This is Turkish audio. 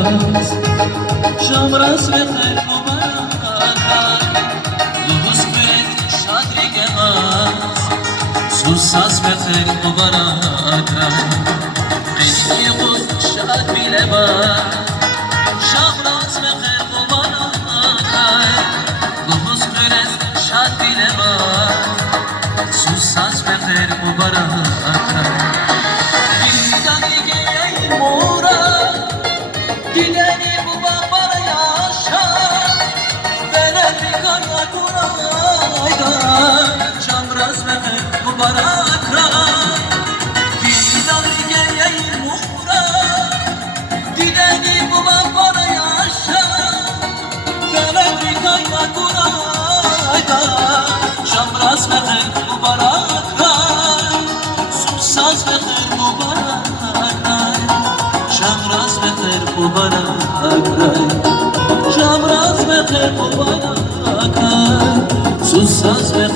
مبارز شامراز بخیر مبارز لوز کرد شادری گماز سوساز بخیر مبارز قیدی قوز شاد بیلباز شامراز بخیر مبارز لوز کرد شاد بیلباز سوساز بخیر مبارز Dileni bu bambara yaşa Venetrikaya kurayda Şamraz ve mübarakra Dileni geleyim uğra Dileni bu bambara yaşa Venetrikaya kurayda Şamraz ve mübarakra Susaz ve mübarakra Şamraz ve Şamraz ve Susaz ve